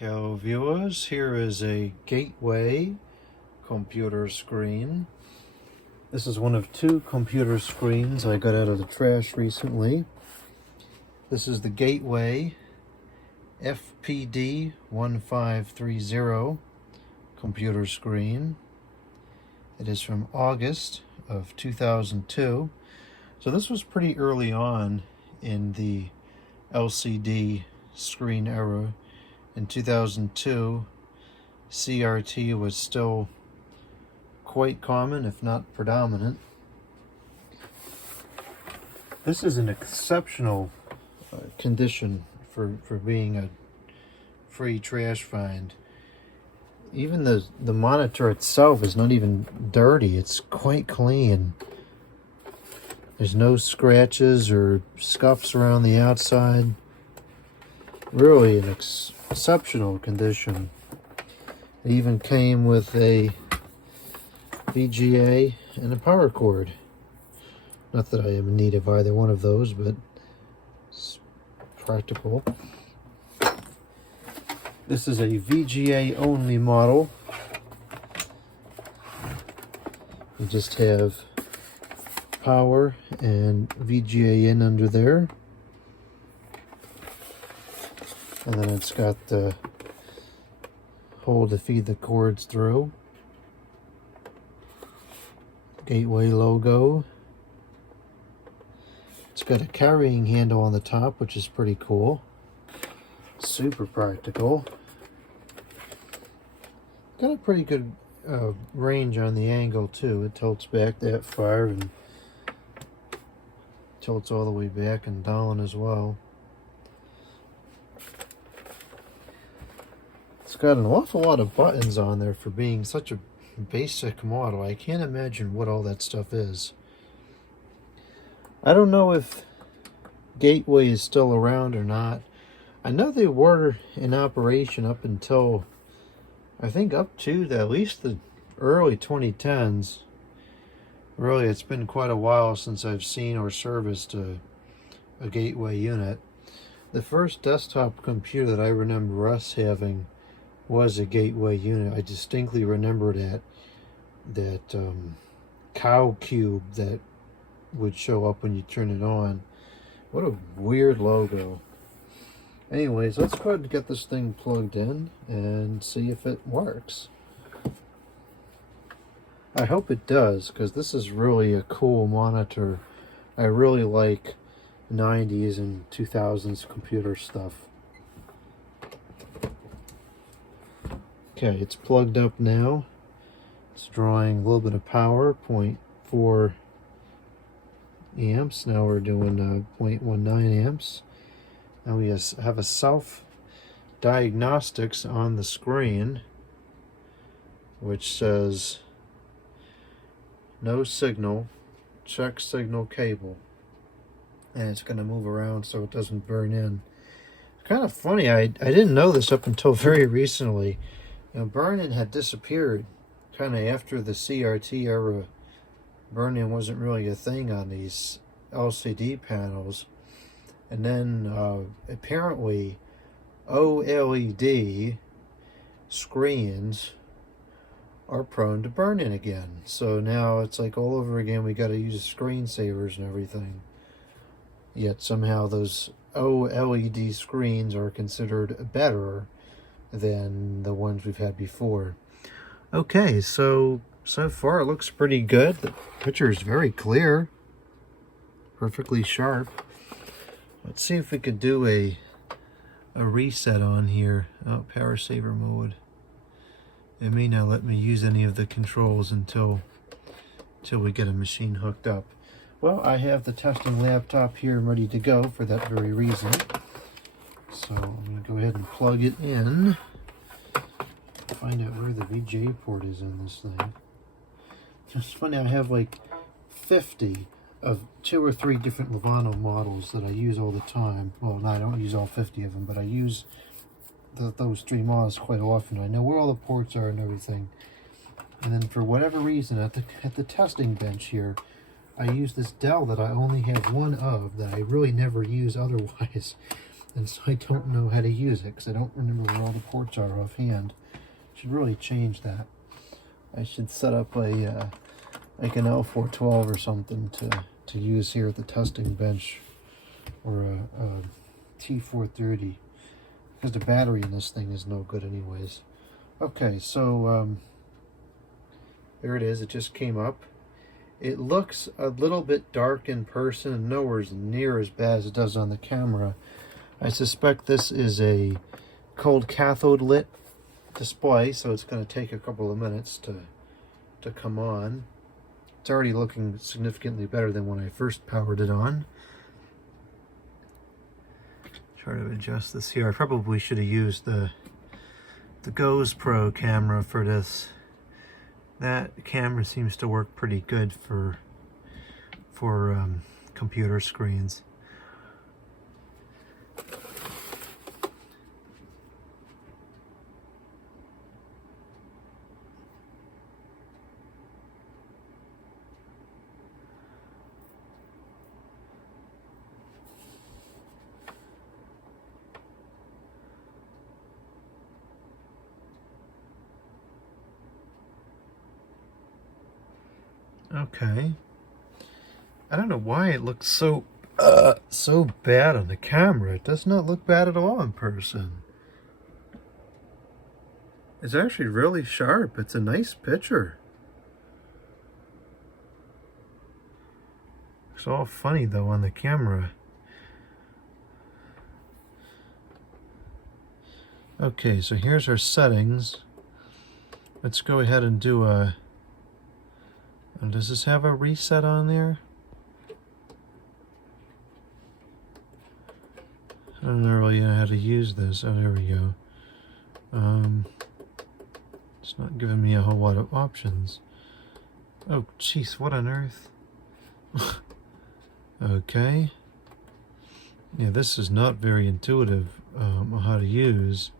Hello viewers, here is a Gateway computer screen. This is one of two computer screens I got out of the trash recently. This is the Gateway FPD1530 computer screen. It is from August of 2002. So this was pretty early on in the LCD screen era. In 2002, CRT was still quite common, if not predominant. This is an exceptional condition for being a free trash find. Even the monitor itself is not even dirty. It's quite clean. There's no scratches or scuffs around the outside. Really an exceptional condition. It even came with a VGA and a power cord. Not that I am in need of either one of those, but it's practical. This is a VGA only model. You just have power and VGA in under there. And then it's got the hole to feed the cords through. Gateway logo. It's got a carrying handle on the top, which is pretty cool. Super practical. Got a pretty good range on the angle too. It tilts back that far and tilts all the way back and down as well. It's got an awful lot of buttons on there for being such a basic model. I can't imagine what all that stuff is. I don't know if Gateway is still around or not. I know they were in operation up until, I think up to at least the early 2010s. Really, it's been quite a while since I've seen or serviced a Gateway unit. The first desktop computer that I remember us having was a Gateway unit. I distinctly remember that cow cube that would show up when you turn it on. What a weird logo. Anyways, let's go ahead and get this thing plugged in and see if it works. I hope it does, because this is really a cool monitor. I really like 90s and 2000s computer stuff. Okay, it's plugged up now. It's drawing a little bit of power, 0.4 amps. Now we're doing 0.19 amps. Now we have a self-diagnostics on the screen, which says no signal, check signal cable. And it's going to move around so it doesn't burn in. It's kind of funny, I didn't know this up until very recently. You know, burn-in had disappeared kind of after the CRT era. Burn-in wasn't really a thing on these LCD panels. And then apparently OLED screens are prone to burn-in again. So now it's like all over again, we got to use screensavers and everything. Yet somehow those OLED screens are considered better than the ones we've had before. Okay, so far it looks pretty good. The picture is very clear, perfectly sharp. Let's see if we could do a reset on here. Oh, power saver mode. It may not let me use any of the controls until we get a machine hooked up. Well, I have the testing laptop here ready to go for that very reason. So I'm going to go ahead and plug it in. Find out where the VGA port is on this thing. It's funny, I have like 50 of 2 or 3 different Levano models that I use all the time. Well, no, I don't use all 50 of them, but I use those 3 models quite often. I know where all the ports are and everything. And then for whatever reason, at the testing bench here, I use this Dell that I only have one of, that I really never use otherwise. and so I don't know how to use it because I don't remember where all the ports are offhand. Should really change that. I should set up a like an L412 or something to use here at the testing bench, or a T430, because the battery in this thing is no good anyways. Okay, so there it is. It just came up. It looks a little bit dark in person and nowhere near as bad as it does on the camera. I suspect this is a cold cathode lit display, so it's going to take a couple of minutes to come on. It's already looking significantly better than when I first powered it on. Try to adjust this here. I probably should have used the Goes Pro camera for this. That camera seems to work pretty good for computer screens. Okay. I don't know why it looks so bad on the camera. It does not look bad at all in person. It's actually really sharp. It's a nice picture. It's all funny though on the camera. Okay, so here's our settings. Let's go ahead and do a... Does this have a reset on there? I don't know really how to use this. Oh, there we go. It's not giving me a whole lot of options. Oh, jeez, what on earth? Okay. Yeah, this is not very intuitive on how to use.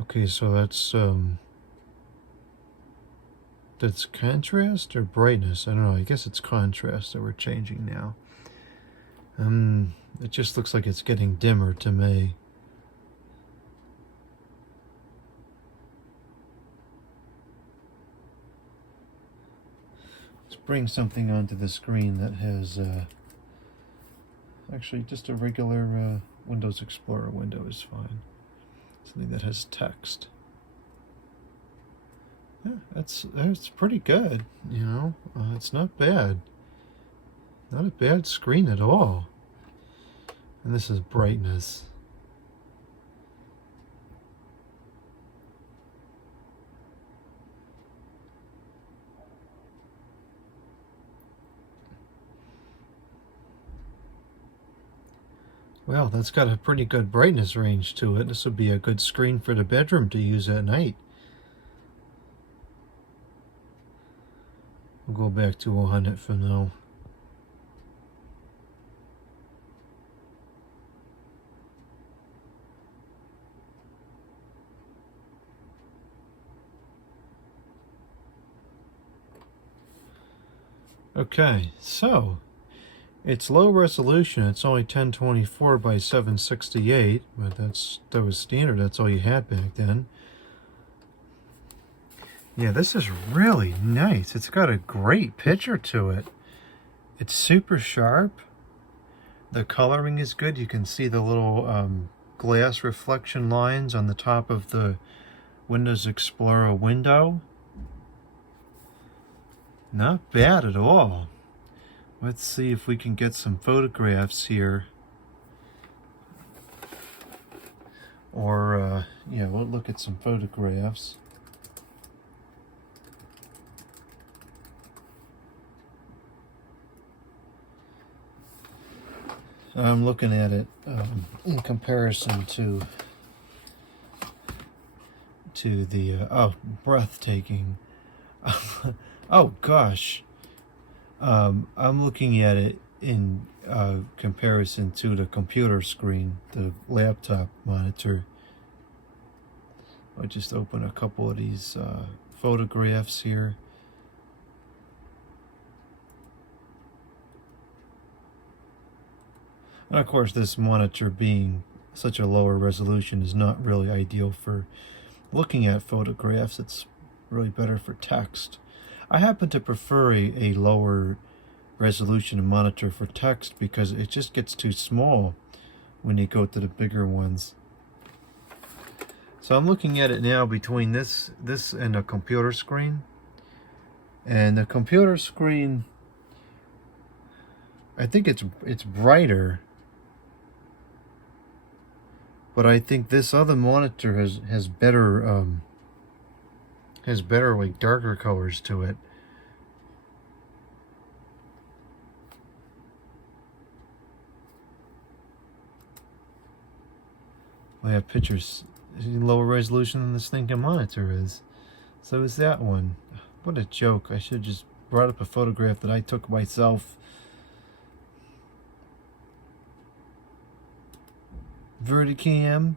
Okay, so that's contrast or brightness? I don't know. I guess it's contrast that we're changing now. It just looks like it's getting dimmer to me. Let's bring something onto the screen that has actually just a regular Windows Explorer window is fine. Something that has text. Yeah, that's pretty good, you know. It's not bad. Not a bad screen at all. And this is brightness. Well, that's got a pretty good brightness range to it. This would be a good screen for the bedroom to use at night. We'll go back to 100 for now. Okay, so it's low resolution. It's only 1024 by 768, but that was standard. That's all you had back then. Yeah, this is really nice. It's got a great picture to it. It's super sharp. The coloring is good. You can see the little glass reflection lines on the top of the Windows Explorer window. Not bad at all. Let's see if we can get some photographs here. Or, yeah, we'll look at some photographs. I'm looking at it in comparison to the, oh, breathtaking. Oh, gosh. I'm looking at it in comparison to the computer screen, the laptop monitor. I'll just open a couple of these photographs here. And of course, this monitor being such a lower resolution is not really ideal for looking at photographs. It's really better for text. I happen to prefer a lower resolution monitor for text because it just gets too small when you go to the bigger ones. So I'm looking at it now between this and a computer screen. And the computer screen, I think it's brighter, but I think this other monitor has better like darker colors to it. I have pictures lower resolution than this thinking monitor is. So is that one. What a joke. I should have just brought up a photograph that I took myself. Verticam.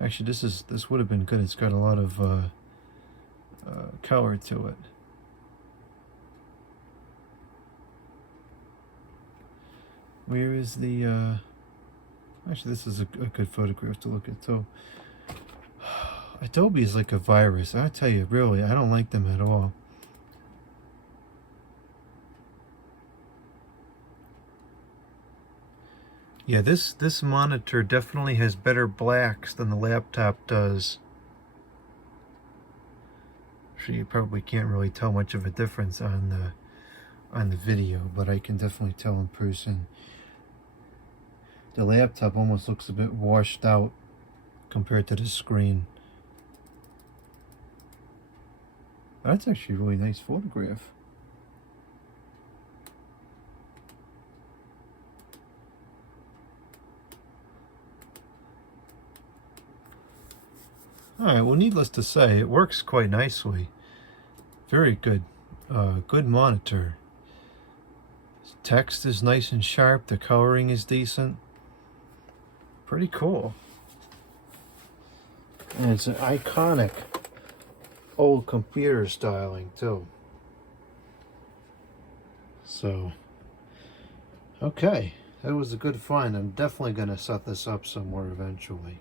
Actually, this would have been good. It's got a lot of color to it. Where is the actually, this is a good photograph to look at too. Adobe is like a virus. I tell you, really, I don't like them at all. Yeah, this monitor definitely has better blacks than the laptop does. So you probably can't really tell much of a difference on the video, but I can definitely tell in person. The laptop almost looks a bit washed out compared to the screen. That's actually a really nice photograph. Alright, well, needless to say, it works quite nicely. Very good. Good monitor. Text is nice and sharp. The coloring is decent. Pretty cool. And it's an iconic old computer styling too. So, okay, that was a good find. I'm definitely going to set this up somewhere eventually.